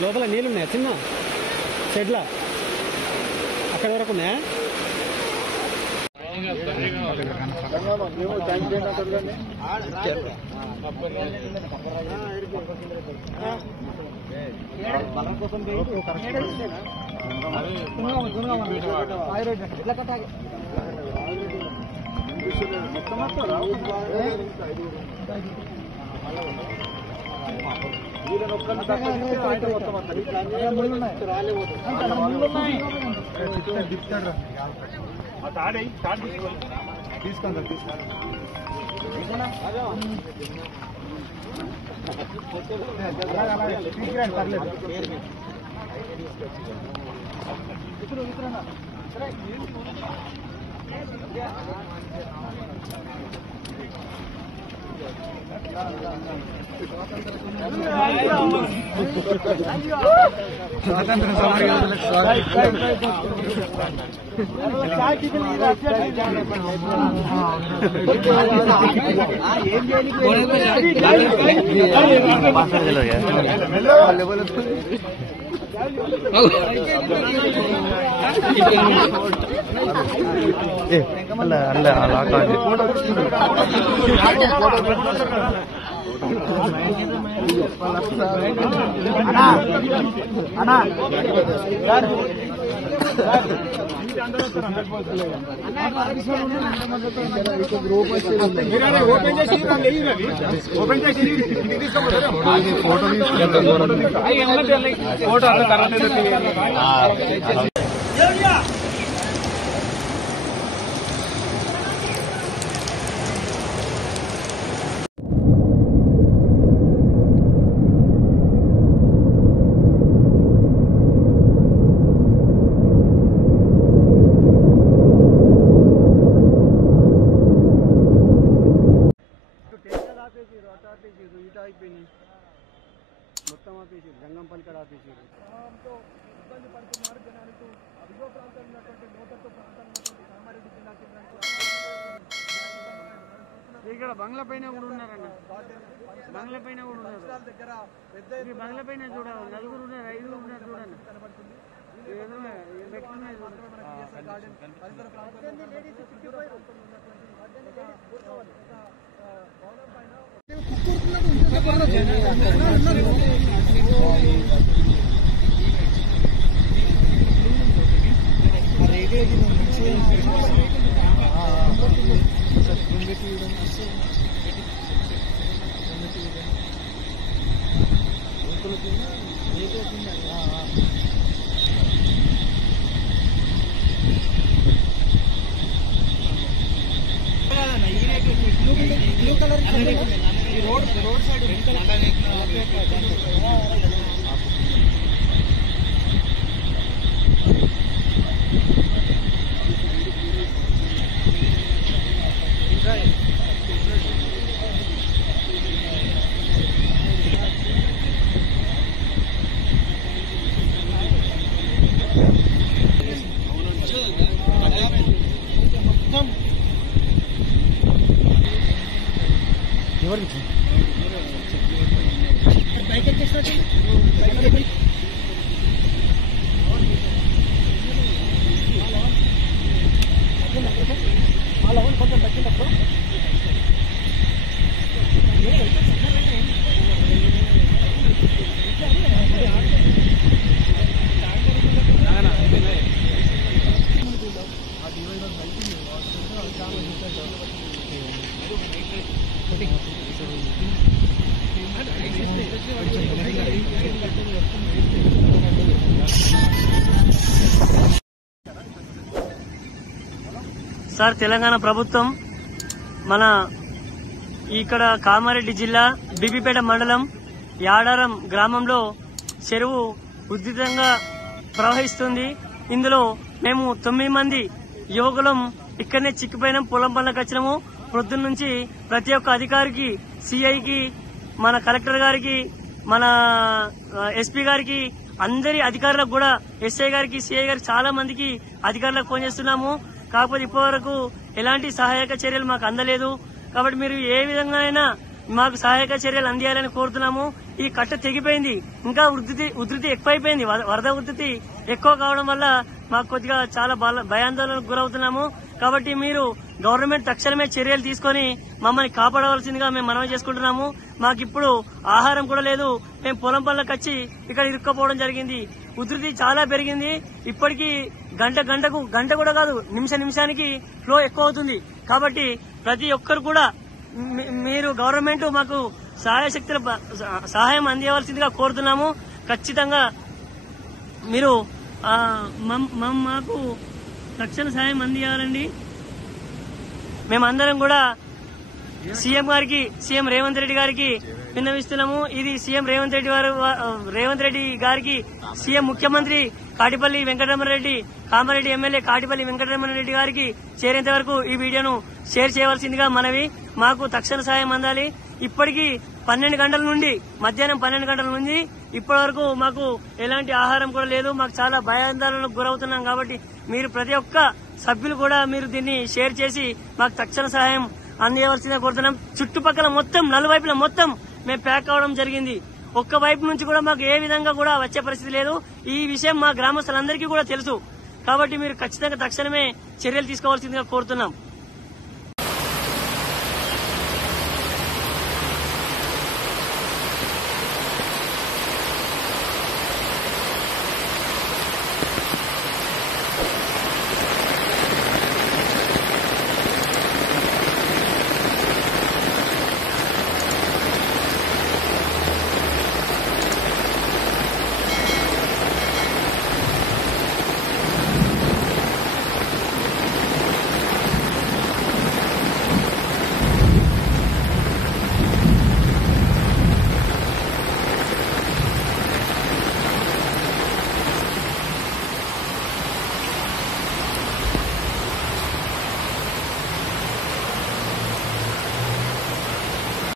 లోపల నీళ్ళు ఉన్నాయా చిన్న షెడ్లా అక్కడ వరకు ఉన్నాయా? మొత్తం ఆపేసి గంగం పలికడ ఆపేసి ఇబ్బంది పడుతున్నారు జనాలకు అదిగో ప్రాంతం ఉన్నటువంటి మోతతో ప్రాంతం ఉన్నటువంటి కామారెడ్డి జిల్లా కేంద్రానికి ఇక్కడ బంగ్లా పైన కూడా ఉన్నారన్న, బంగ్లా పైన కూడా ఉన్నారు దగ్గర పెద్ద బంగ్లా పైన చూడాలి, నలుగురు ఉన్నారు, 5 ఉన్నారు చూడండి కనబడుతుంది. Blue colour road side sir, Telangana ప్రభుత్వం మన ఇక్కడ కామారెడ్డి జిల్లా బీబీపేట మండలం యాడారం గ్రామంలో చెరువు ఉధృతంగా ప్రవహిస్తుంది. ఇందులో మేము 9 మంది యువకులం ఇక్కడనే చిక్కిపోయినాం. పొలం పనులకు వచ్చినాము. పొద్దున్న నుంచి ప్రతి ఒక్క అధికారికి, సిఐకి, మన కలెక్టర్ గారికి, మన ఎస్పీ గారికి, అందరి అధికారులకు కూడా, ఎస్ఐ గారికి, సిఐ గారికి, చాలా మందికి అధికారులకు ఫోన్ చేస్తున్నాము. కాకపోతే ఇప్పటివరకు ఎలాంటి సహాయక చర్యలు మాకు అందలేదు. కాబట్టి మీరు ఏ విధంగానైనా మాకు సహాయక చర్యలు అందియాలని కోరుతున్నాము. ఈ కట్ట తెగిపోయింది, ఇంకా ఉధృతి ఎక్కువైపోయింది. వరద ఉధృతి ఎక్కువ కావడం వల్ల మాకు కొద్దిగా చాలా భయాందోళనకు గురవుతున్నాము. కాబట్టి మీరు గవర్నమెంట్ తక్షణమే చర్యలు తీసుకుని మమ్మల్ని కాపాడవలసిందిగా మేము మనవి చేసుకుంటున్నాము. మాకు ఇప్పుడు ఆహారం కూడా లేదు. మేము పొలం పనులకు వచ్చి ఇక్కడ ఇరుక్కపోవడం జరిగింది. ఉధృతి చాలా పెరిగింది. ఇప్పటికీ గంట కూడా కాదు, నిమిషానికి ఫ్లో ఎక్కువ అవుతుంది. కాబట్టి ప్రతి ఒక్కరు కూడా మీరు గవర్నమెంట్ మాకు సహాయశక్తుల సహాయం అందించవలసిందిగా కోరుతున్నాము. ఖచ్చితంగా మీరు మాకు తక్షణ సహాయం అందించాలండి. మేమందరం కూడా సీఎం రేవంత్ రెడ్డి గారికి విన్నవిస్తున్నాము. ఇది సీఎం రేవంత్ రెడ్డి గారికి సీఎం ముఖ్యమంత్రి కాటిపల్లి వెంకటరమణరెడ్డి, కామారెడ్డి ఎమ్మెల్యే కాటిపల్లి వెంకటరమణరెడ్డి గారికి చేరేంత వరకు ఈ వీడియోను షేర్ చేయవలసిందిగా మనవి. మాకు తక్షణ సాయం అందాలి. ఇప్పటికీ 12 గంటల నుండి, మధ్యాహ్నం 12 గంటల నుంచి ఇప్పటి వరకు మాకు ఎలాంటి ఆహారం కూడా లేదు. మాకు చాలా భయాందోళనకు గురవుతున్నాం. కాబట్టి మీరు ప్రతి ఒక్క సభ్యులు కూడా మీరు దీన్ని షేర్ చేసి మాకు తక్షణ సహాయం అందించవలసిందిగా కోరుతున్నాం. చుట్టుపక్కల మొత్తం నలువైపుల మొత్తం మేము ప్యాక్ కావడం జరిగింది. ఒక్క వైపు నుంచి కూడా మాకు ఏ విధంగా కూడా వచ్చే పరిస్థితి లేదు. ఈ విషయం మా గ్రామస్తులందరికీ కూడా తెలుసు. కాబట్టి మీరు ఖచ్చితంగా తక్షణమే చర్యలు తీసుకోవాల్సిందిగా కోరుతున్నాం.